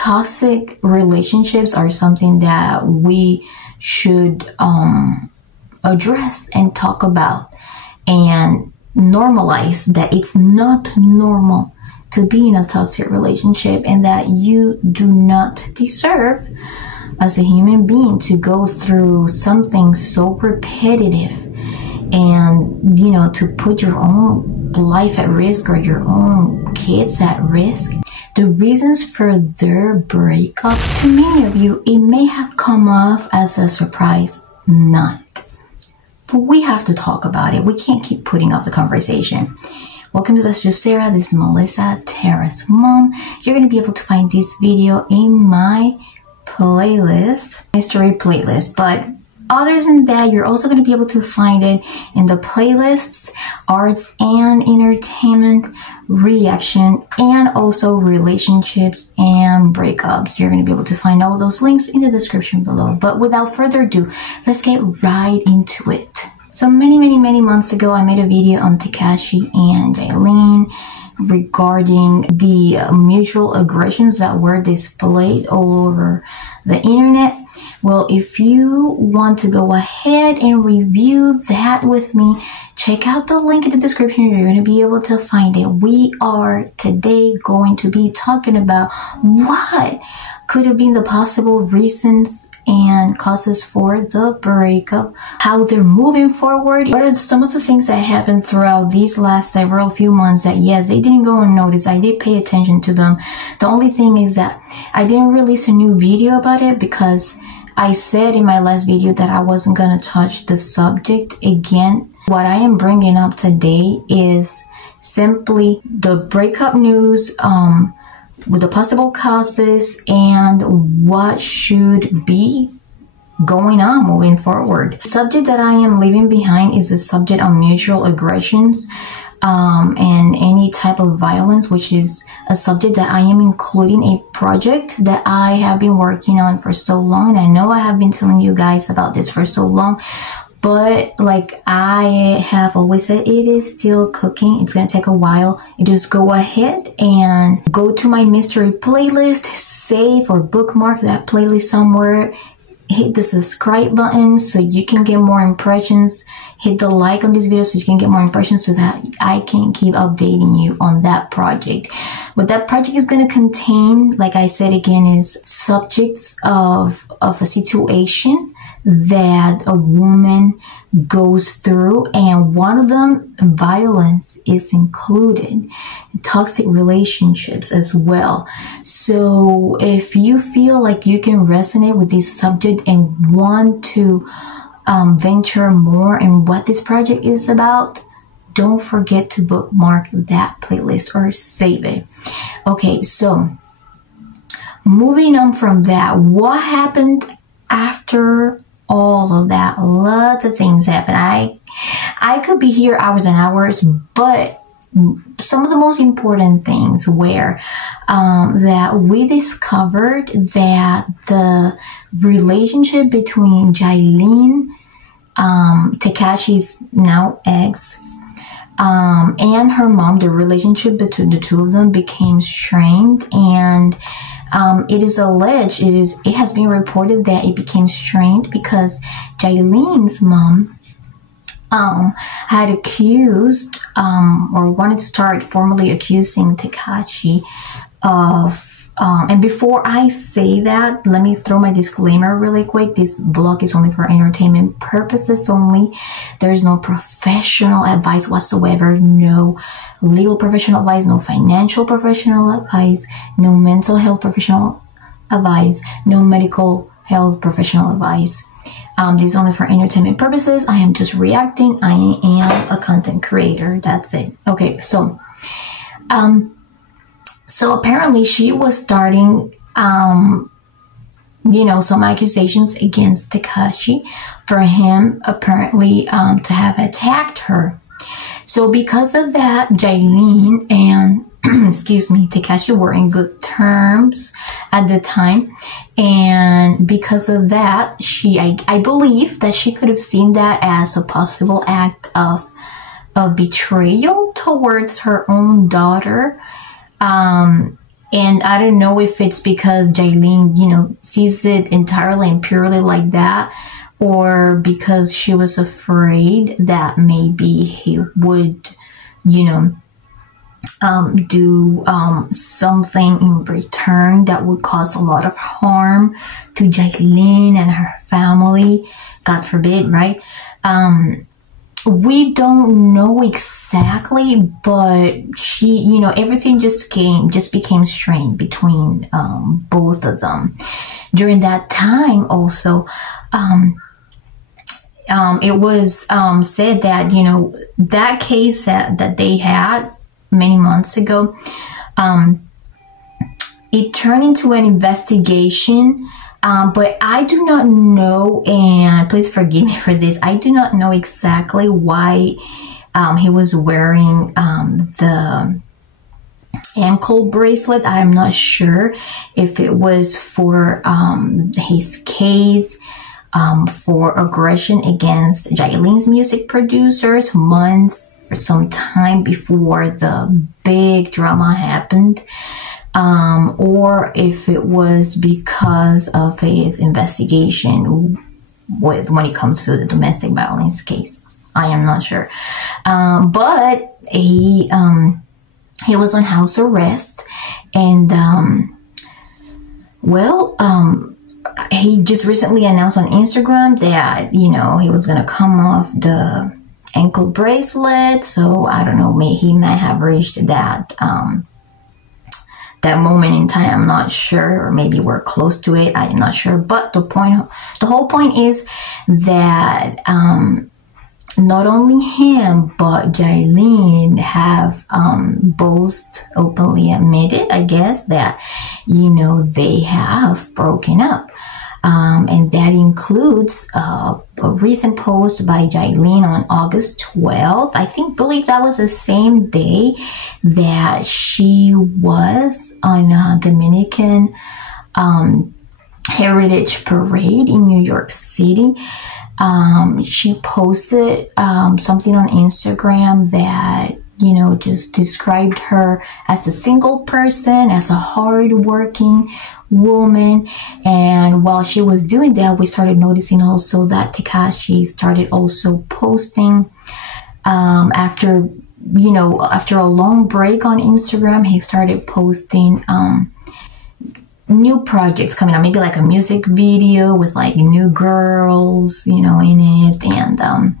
toxic relationships are something that we should address and talk about and normalize that it's not normal to be in a toxic relationship, and that you do not deserve as a human being to go through something so repetitive and, you know, to put your own life at risk or your own kids at risk. The reasons for their breakup, to many of you, it may have come off as a surprise not. But we have to talk about it. We can't keep putting off the conversation. Welcome to That's Just Sarah. This is Melissa, Tara's mom. You're going to be able to find this video in my playlist, mystery playlist. But other than that, you're also going to be able to find it in the playlists, arts and entertainment, reaction, and also relationships and breakups. You're going to be able to find all those links in the description below. But without further ado, let's get right into it. So many months ago, I made a video on Tekashi and Yalin regarding the mutual aggressions that were displayed all over the internet. Well, if you want to go ahead and review that with me, check out the link in the description. You're going to be able to find it. We are today going to be talking about what could have been the possible reasons and causes for the breakup, how they're moving forward, what are some of the things that happened throughout these last few months that, yes, they didn't go unnoticed. I did pay attention to them. The only thing is that I didn't release a new video about it because I said in my last video that I wasn't going to touch the subject again. What I am bringing up today is simply the breakup news, with the possible causes and what should be going on moving forward. The subject that I am leaving behind is the subject on mutual aggressions and any type of violence, which is a subject that I am including a project that I have been working on for so long. And I know I have been telling you guys about this for so long, but like I have always said, it is still cooking. It's going to take a while. You just go ahead and go to my mystery playlist, save or bookmark that playlist somewhere. Hit the subscribe button so you can get more impressions. Hit the like on this video so you can get more impressions so that I can keep updating you on that project. What that project is going to contain, like I said again, is subjects of a situation that a woman goes through, and one of them, violence, is included. Toxic relationships as well. So if you feel like you can resonate with this subject and want to venture more in what this project is about, don't forget to bookmark that playlist or save it. Okay, so moving on from that, what happened after all of that? Lots of things happened. I could be here hours and hours, but some of the most important things were that we discovered that the relationship between Yalin, Tekashi's now ex, and her mom, the relationship between the two of them became strained, and it is alleged, it has been reported that it became strained because Yalin's mom had accused or wanted to start formally accusing Tekashi of and before I say that, let me throw my disclaimer really quick. This vlog is only for entertainment purposes only. There is no professional advice whatsoever, no legal professional advice, no financial professional advice, no mental health professional advice, no medical health professional advice. This is only for entertainment purposes. I am just reacting. I am a content creator. That's it. Okay, so apparently she was starting, you know, some accusations against Tekashi for him apparently to have attacked her. So because of that, Yalin and excuse me, Tekashi were in good terms at the time, and because of that, I believe that she could have seen that as a possible act of betrayal towards her own daughter. And I don't know if it's because Yailin, sees it entirely and purely like that, or because she was afraid that maybe he would, do something in return that would cause a lot of harm to Yailin and her family. God forbid, right? We don't know exactly, but she, everything just became strained between both of them. During that time also, it was said that, that case that they had many months ago, it turned into an investigation. But I do not know, and please forgive me for this, I do not know exactly why he was wearing the ankle bracelet. I'm not sure if it was for his case for aggression against Yailin's music producers months or some time before the big drama happened. Or if it was because of his investigation when it comes to the domestic violence case. I am not sure. But he was on house arrest, and he just recently announced on Instagram that, he was going to come off the ankle bracelet. So I don't know, he might have reached that moment in time. I'm not sure, or maybe we're close to it. I'm not sure. But the whole point is that not only him but Yailin have both openly admitted, I guess, that they have broken up. And that includes a recent post by Yailin on August 12th. Believe that was the same day that she was on a Dominican Heritage Parade in New York City. She posted something on Instagram that, just described her as a single person, as a hard-working woman. And while she was doing that, we started noticing also that Tekashi started also posting after a long break on Instagram. He started posting new projects coming out, maybe like a music video with like new girls, in it. And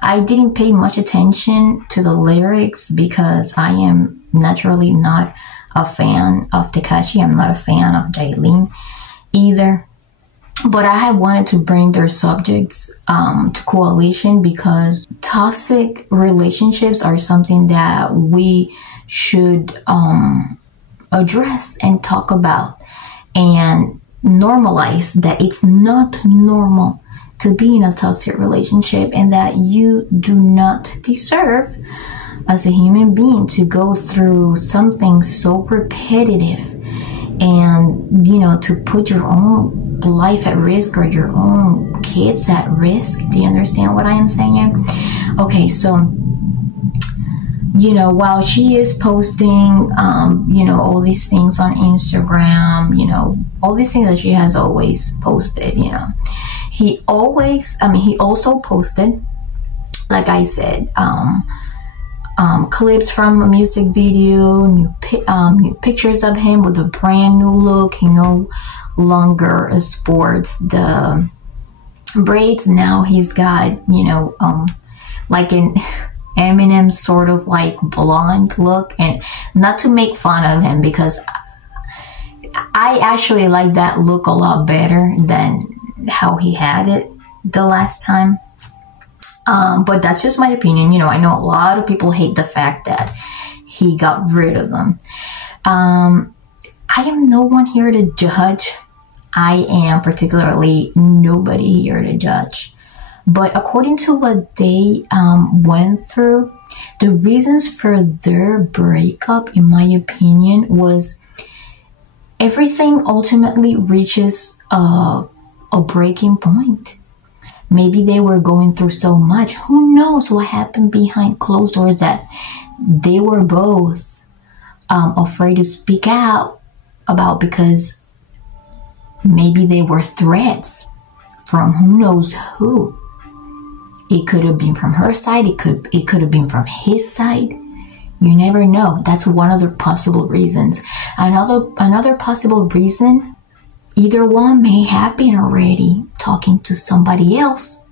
I didn't pay much attention to the lyrics because I am naturally not a fan of Tekashi. I'm not a fan of Yailin either. But I have wanted to bring their subjects to coalition because toxic relationships are something that we should address and talk about and normalize that it's not normal to be in a toxic relationship, and that you do not deserve as a human being to go through something so repetitive and, to put your own life at risk or your own kids at risk. Do you understand what I am saying? Okay, so, while she is posting, all these things on Instagram, all these things that she has always posted, he also posted, like I said, clips from a music video, new pictures of him with a brand new look. He no longer sports the braids. Now he's got, like an Eminem sort of like blonde look. And not to make fun of him, because I actually like that look a lot better than how he had it the last time. But that's just my opinion. I know a lot of people hate the fact that he got rid of them. I am no one here to judge. I am particularly nobody here to judge. But according to what they went through, the reasons for their breakup, in my opinion, was everything ultimately reaches a breaking point. Maybe they were going through so much. Who knows what happened behind closed doors, that they were both afraid to speak out about, because maybe they were threats from who knows who. It could have been from her side. It could have been from his side. You never know. That's one of the possible reasons. Another possible reason, either one may have been already talking to somebody else.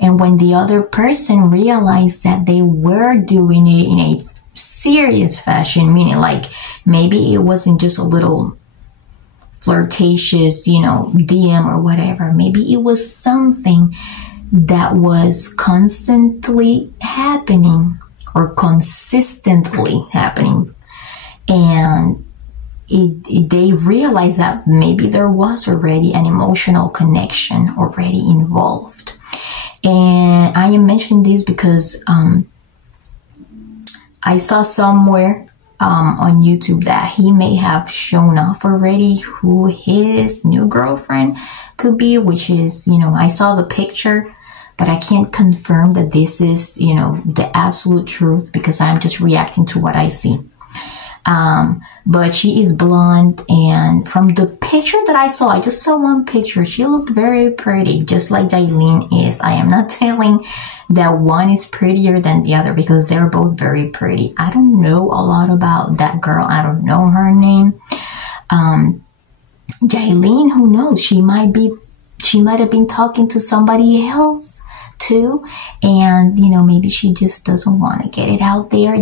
And when the other person realized that they were doing it in a serious fashion, meaning like maybe it wasn't just a little flirtatious, DM or whatever. Maybe it was something that was constantly happening or consistently happening. And they realized that maybe there was already an emotional connection already involved. And I am mentioning this because I saw somewhere on YouTube that he may have shown off already who his new girlfriend could be, which is, I saw the picture, but I can't confirm that this is, the absolute truth, because I'm just reacting to what I see. But she is blonde, and from the picture that I saw, I just saw one picture, she looked very pretty, just like Yailin is. I am not telling that one is prettier than the other, because they're both very pretty. I don't know a lot about that girl. I don't know her name. Yailin, who knows? She might have been talking to somebody else too, and maybe she just doesn't want to get it out there.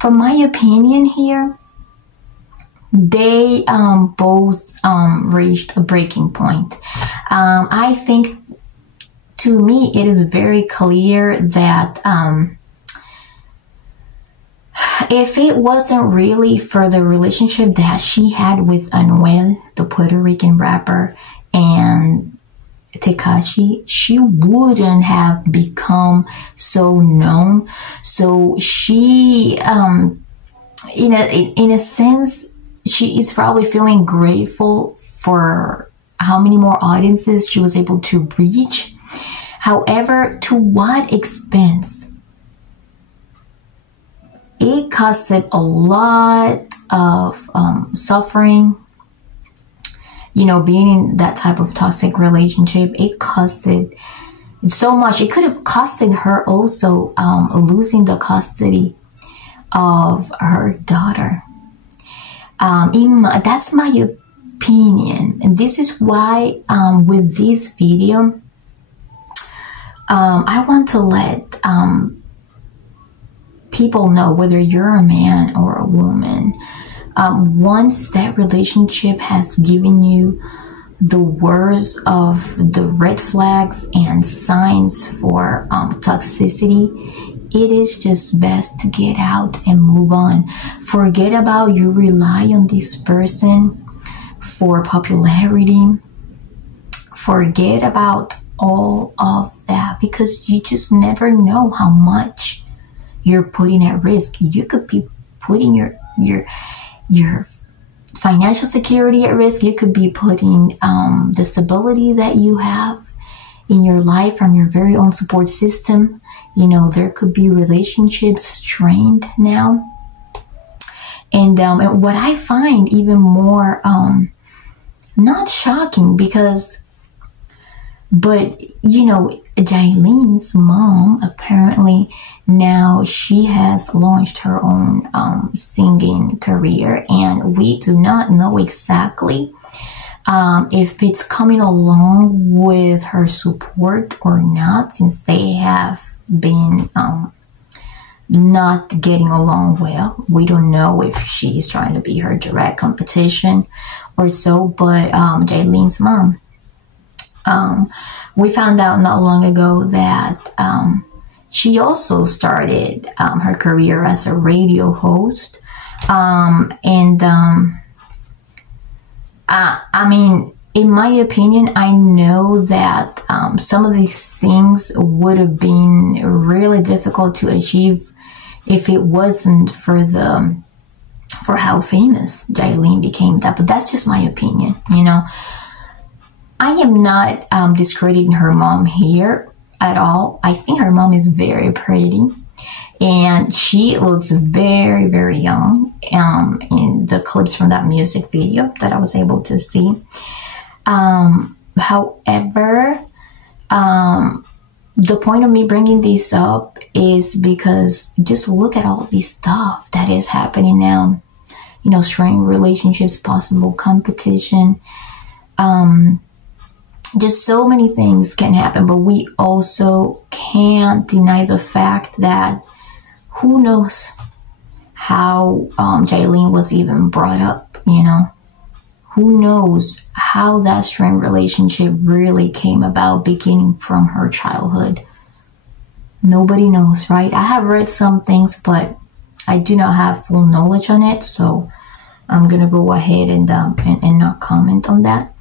From my opinion here, they both reached a breaking point. I think, to me, it is very clear that if it wasn't really for the relationship that she had with Anuel, the Puerto Rican rapper, and Tekashi, she wouldn't have become so known. So she, in a sense, she is probably feeling grateful for how many more audiences she was able to reach. However, to what expense? It costed a lot of suffering. Being in that type of toxic relationship, it costed so much. It could have costed her also losing the custody of her daughter. That's my opinion. And this is why with this video, I want to let people know, whether you're a man or a woman, once that relationship has given you the worst of the red flags and signs for toxicity, it is just best to get out and move on. Forget about you rely on this person for popularity. Forget about all of that, because you just never know how much you're putting at risk. You could be putting your financial security at risk. You could be putting the stability that you have in your life from your very own support system. There could be relationships strained now. And what I find even more not shocking, but Yailin's mom, apparently now she has launched her own singing career, and we do not know exactly if it's coming along with her support or not, since they have been not getting along well. We don't know if she is trying to be her direct competition or so, but Yailin's mom, we found out not long ago that she also started her career as a radio host. I mean, in my opinion, I know that some of these things would have been really difficult to achieve if it wasn't for how famous Yailin became. But that's just my opinion, I am not discrediting her mom here at all. I think her mom is very pretty, And she looks very, very young in the clips from that music video that I was able to see. However, the point of me bringing this up is because just look at all this stuff that is happening now. You know, strained relationships, possible competition. Just so many things can happen, but we also can't deny the fact that who knows how Yailin was even brought up, you know? Who knows how that strained relationship really came about, beginning from her childhood. Nobody knows, right? I have read some things, but I do not have full knowledge on it, so I'm gonna go ahead and not comment on that.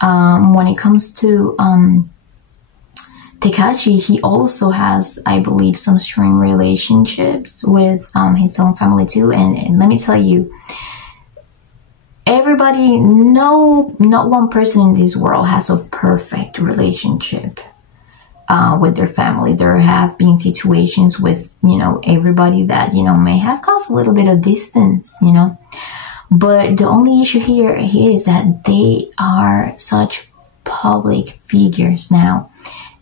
When it comes to Tekashi, he also has, I believe, some strained relationships with his own family too. And let me tell you, everybody, not one person in this world has a perfect relationship with their family. There have been situations with, you know, everybody that, you know, may have caused a little bit of distance, you know. But the only issue here is that they are such public figures now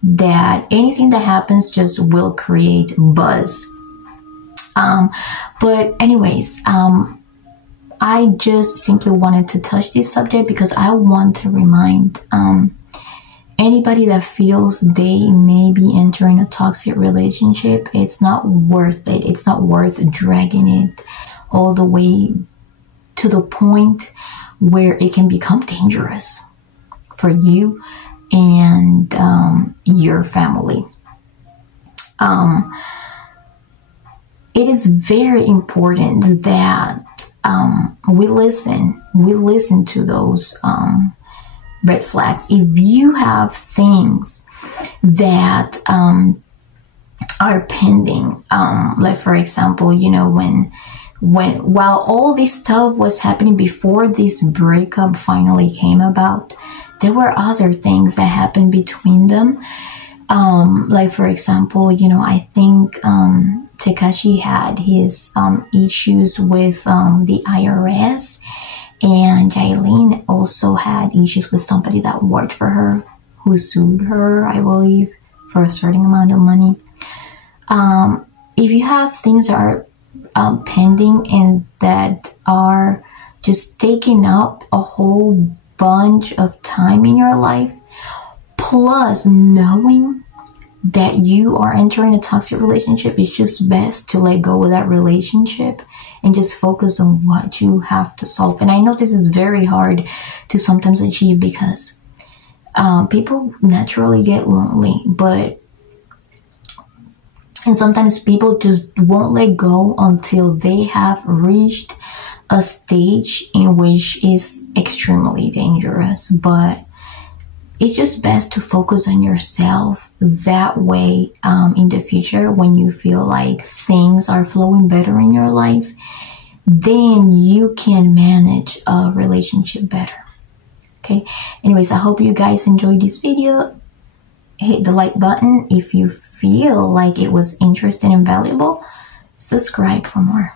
that anything that happens just will create buzz. But anyways, I just simply wanted to touch this subject because I want to remind anybody that feels they may be entering a toxic relationship, it's not worth it. It's not worth dragging it all the way to the point where it can become dangerous for you and your family. It is very important that we listen to those red flags. If you have things that are pending, like for example, you know, while all this stuff was happening before this breakup finally came about, there were other things that happened between them. Like for example, you know, I think Tekashi had his issues with the IRS, and Yailin also had issues with somebody that worked for her who sued her, I believe, for a certain amount of money. If you have things that are pending and that are just taking up a whole bunch of time in your life, plus knowing that you are entering a toxic relationship, it's just best to let go of that relationship and just focus on what you have to solve. And I know this is very hard to sometimes achieve because people naturally get lonely, and sometimes people just won't let go until they have reached a stage in which is extremely dangerous. But it's just best to focus on yourself. That way, in the future, when you feel like things are flowing better in your life, then you can manage a relationship better. Okay. Anyways, I hope you guys enjoyed this video. Hit the like button if you feel like it was interesting and valuable. Subscribe for more.